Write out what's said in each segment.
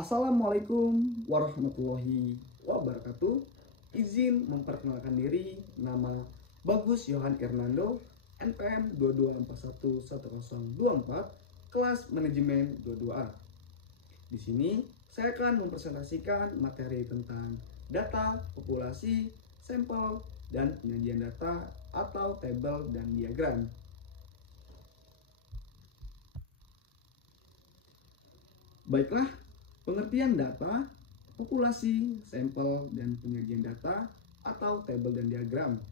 Assalamualaikum warahmatullahi wabarakatuh. Izin memperkenalkan diri, nama Bagus Yohan Hernando, NPM 22411024, kelas manajemen 22A. Di sini saya akan mempresentasikan materi tentang data, populasi, sampel, dan penyajian data atau tabel dan diagram. Baiklah, pengertian data, populasi, sampel, dan penyajian data atau tabel dan diagram.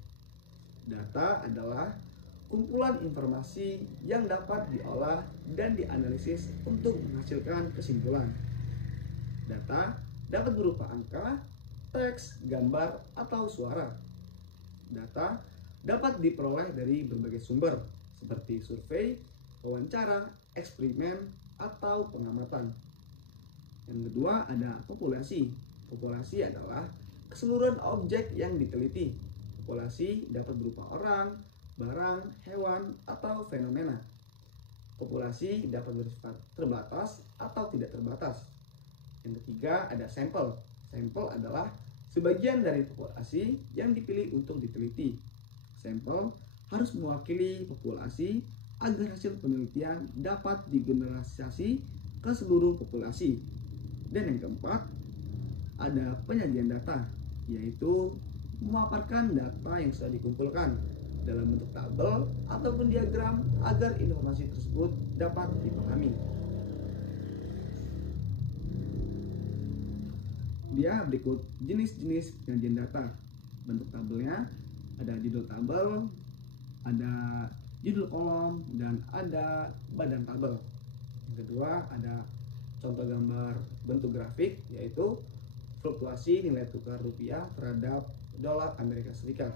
Data adalah kumpulan informasi yang dapat diolah dan dianalisis untuk menghasilkan kesimpulan. Data dapat berupa angka, teks, gambar, atau suara. Data dapat diperoleh dari berbagai sumber seperti survei, wawancara, eksperimen, atau pengamatan. Yang kedua ada populasi. Populasi adalah keseluruhan objek yang diteliti. Populasi dapat berupa orang, barang, hewan, atau fenomena. Populasi dapat bersifat terbatas atau tidak terbatas. Yang ketiga ada sampel. Sampel adalah sebagian dari populasi yang dipilih untuk diteliti. Sampel harus mewakili populasi agar hasil penelitian dapat digeneralisasi ke seluruh populasi. Dan yang keempat, ada penyajian data, yaitu memaparkan data yang sudah dikumpulkan dalam bentuk tabel ataupun diagram agar informasi tersebut dapat dipahami. Dia berikut jenis-jenis penyajian data. Bentuk tabelnya ada judul tabel, ada judul kolom, dan ada badan tabel. Yang kedua ada contoh gambar bentuk grafik, yaitu fluktuasi nilai tukar rupiah terhadap dolar Amerika Serikat.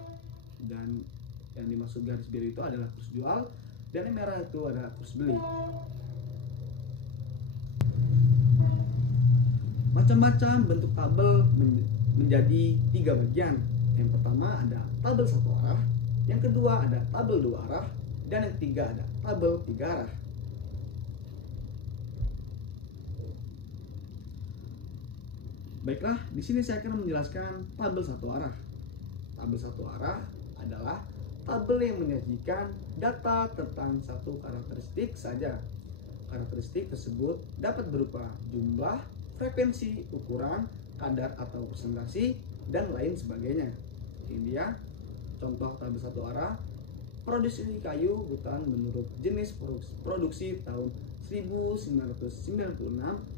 Dan yang dimaksud garis biru itu adalah kurs jual, dan yang merah itu adalah kurs beli. Macam-macam bentuk tabel menjadi 3 bagian. Yang pertama ada tabel satu arah, yang kedua ada tabel 2 arah, dan yang ketiga ada tabel 3 arah. Baiklah, di sini saya akan menjelaskan tabel satu arah. Tabel satu arah adalah tabel yang menyajikan data tentang satu karakteristik saja. Karakteristik tersebut dapat berupa jumlah, frekuensi, ukuran, kadar atau presentasi, dan lain sebagainya. Ini dia contoh tabel satu arah. Produksi kayu hutan menurut jenis produksi tahun 1996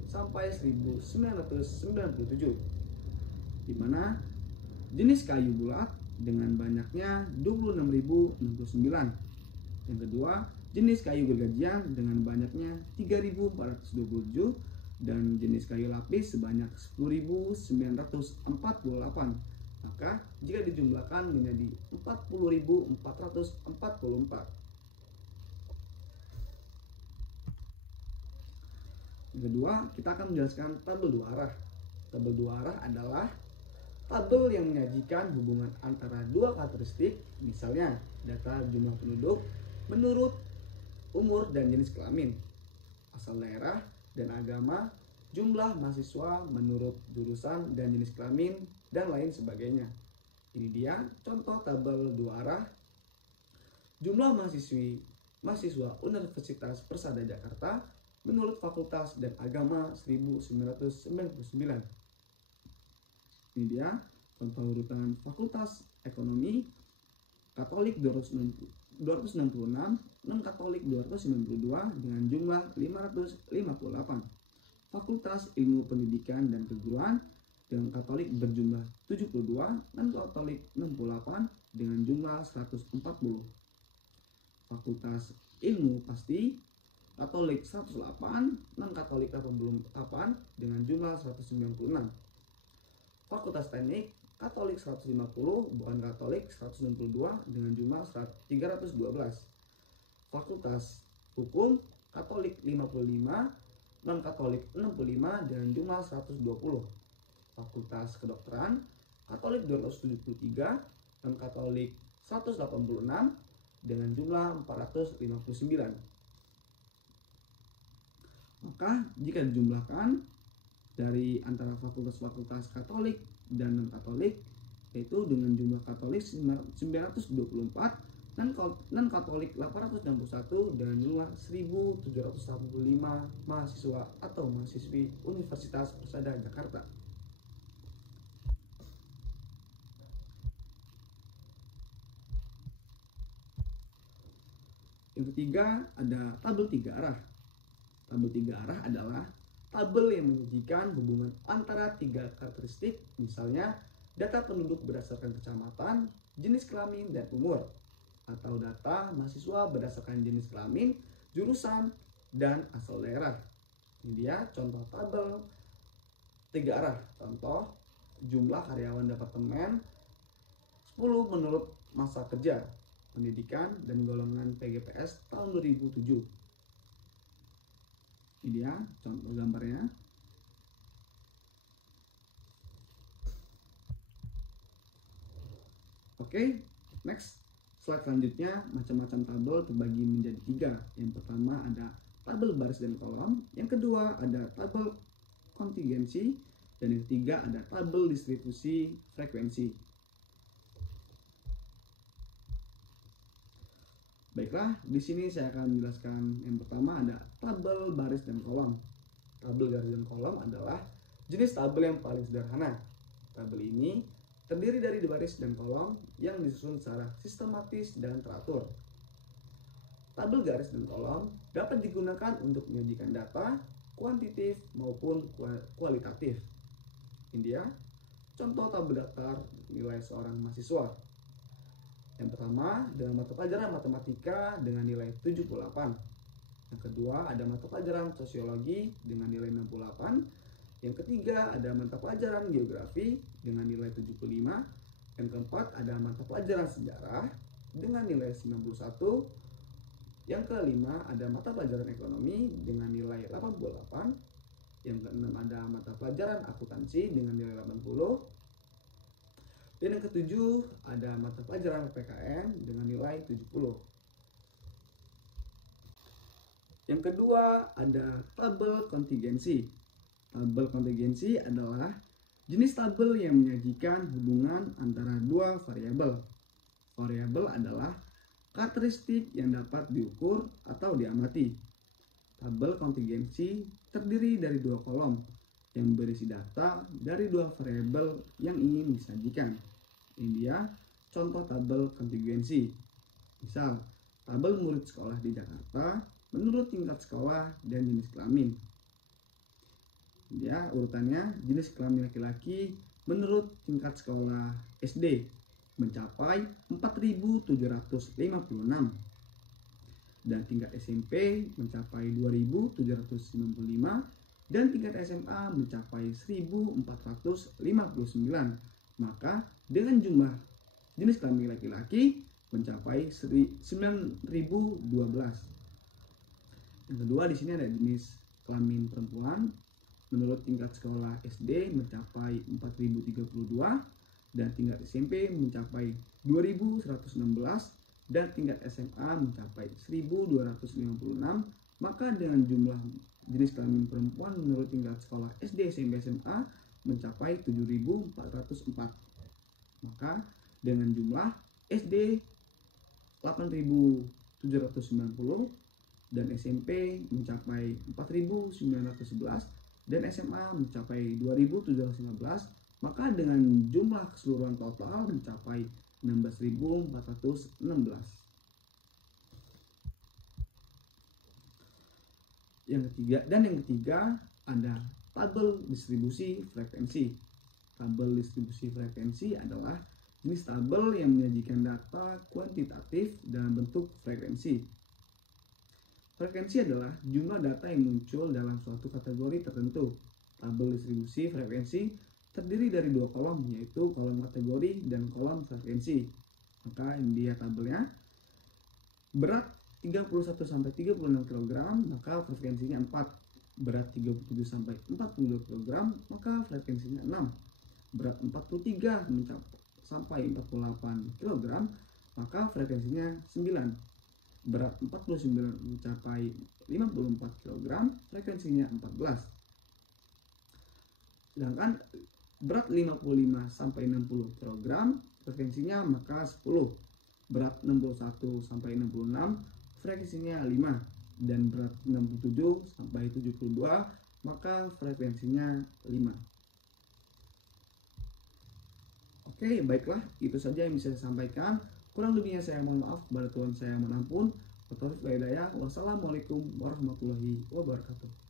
sampai 1997, di mana jenis kayu bulat dengan banyaknya 26.069. Yang kedua, jenis kayu gergajian dengan banyaknya 3.427 dan jenis kayu lapis sebanyak 10.948. Maka jika dijumlahkan menjadi 40.444. Yang kedua, kita akan menjelaskan tabel 2 arah. Tabel 2 arah adalah tabel yang menyajikan hubungan antara dua karakteristik, misalnya data jumlah penduduk menurut umur dan jenis kelamin, asal daerah dan agama, jumlah mahasiswa menurut jurusan dan jenis kelamin, dan lain sebagainya. Ini dia contoh tabel 2 arah. Jumlah mahasiswa Universitas Persada Jakarta menurut fakultas dan agama 1999. Ini dia contoh urutan fakultas ekonomi: Katolik 266, non-Katolik 292 dengan jumlah 558. Fakultas Ilmu Pendidikan dan Keguruan dengan Katolik berjumlah 72, non-Katolik 68 dengan jumlah 140. Fakultas Ilmu Pasti Katolik 108, non-Katolik 88 dengan jumlah 196. Fakultas Teknik Katolik 150, bukan Katolik 162 dengan jumlah 312. Fakultas Hukum Katolik 55, non-Katolik 65 dengan jumlah 120. Fakultas Kedokteran Katolik 273, non-Katolik 186 dengan jumlah 459. Maka jika dijumlahkan dari antara fakultas-fakultas Katolik dan non-Katolik, yaitu dengan jumlah Katolik 924, non-Katolik 861, dan jumlah 1.785 mahasiswa atau mahasiswi Universitas Persada Jakarta. Yang ketiga ada tabel 3 arah. Tabel 3 arah adalah tabel yang menyajikan hubungan antara 3 karakteristik, misalnya data penduduk berdasarkan kecamatan, jenis kelamin, dan umur, atau data mahasiswa berdasarkan jenis kelamin, jurusan, dan asal daerah. Ini dia contoh tabel 3 arah. Contoh, jumlah karyawan departemen 10 menurut masa kerja, pendidikan, dan golongan PGPS tahun 2007. Ini dia contoh gambarnya. Oke, next slide selanjutnya, macam-macam tabel terbagi menjadi 3. Yang pertama ada tabel baris dan kolom, yang kedua ada tabel kontingensi, dan yang ketiga ada tabel distribusi frekuensi. Baiklah, di sini saya akan menjelaskan yang pertama ada tabel baris dan kolom. Tabel baris dan kolom adalah jenis tabel yang paling sederhana. Tabel ini terdiri dari baris dan kolom yang disusun secara sistematis dan teratur. Tabel garis dan kolom dapat digunakan untuk menyajikan data kuantitatif maupun kualitatif. Ini dia contoh tabel daftar nilai seorang mahasiswa. Yang pertama, dengan mata pelajaran matematika dengan nilai 78. Yang kedua, ada mata pelajaran sosiologi dengan nilai 68. Yang ketiga, ada mata pelajaran geografi dengan nilai 75. Yang keempat, ada mata pelajaran sejarah dengan nilai 91. Yang kelima, ada mata pelajaran ekonomi dengan nilai 88. Yang keenam, ada mata pelajaran akuntansi dengan nilai 80. Dan yang ketujuh, ada mata pelajaran PKN dengan nilai 70. Yang kedua, ada tabel kontingensi. Tabel kontingensi adalah jenis tabel yang menyajikan hubungan antara 2 variabel. Variabel adalah karakteristik yang dapat diukur atau diamati. Tabel kontingensi terdiri dari 2 kolom yang berisi data dari 2 variabel yang ingin disajikan. Ini dia contoh tabel kontingensi. Misal, tabel murid sekolah di Jakarta menurut tingkat sekolah dan jenis kelamin. Ya, urutannya jenis kelamin laki-laki menurut tingkat sekolah SD mencapai 4.756 dan tingkat SMP mencapai 2.795 dan tingkat SMA mencapai 1.459. Maka dengan jumlah jenis kelamin laki-laki mencapai 9.012. Yang kedua, di sini ada jenis kelamin perempuan menurut tingkat sekolah SD mencapai 4.032 dan tingkat SMP mencapai 2.116 dan tingkat SMA mencapai 1.256. Maka dengan jumlah jenis kelamin perempuan menurut tingkat sekolah SD, SMP, SMA mencapai 7.404. Maka dengan jumlah SD 8.790 dan SMP mencapai 4.911 dan SMA mencapai 2.715, maka dengan jumlah keseluruhan total mencapai 16.416. Yang ketiga ada tabel distribusi frekuensi. Tabel distribusi frekuensi adalah jenis tabel yang menyajikan data kuantitatif dalam bentuk frekuensi. Frekuensi adalah jumlah data yang muncul dalam suatu kategori tertentu. Tabel distribusi frekuensi terdiri dari 2 kolom, yaitu kolom kategori dan kolom frekuensi. Maka ini dia tabelnya. Berat 31 sampai 36 kg, maka frekuensinya 4. Berat 37 sampai 42 kg, maka frekuensinya 6. Berat 43 sampai 48 kg, maka frekuensinya 9. Berat 49 mencapai 54 kg, frekuensinya 14. Sedangkan berat 55 sampai 60 kg frekuensinya maka 10. Berat 61 sampai 66 frekuensinya 5, dan berat 67 sampai 72 maka frekuensinya 5. Oke, baiklah, itu saja yang bisa saya sampaikan. Kurang lebihnya saya mohon maaf, kepada Tuhan saya mohon ampun. Wassalamualaikum warahmatullahi wabarakatuh.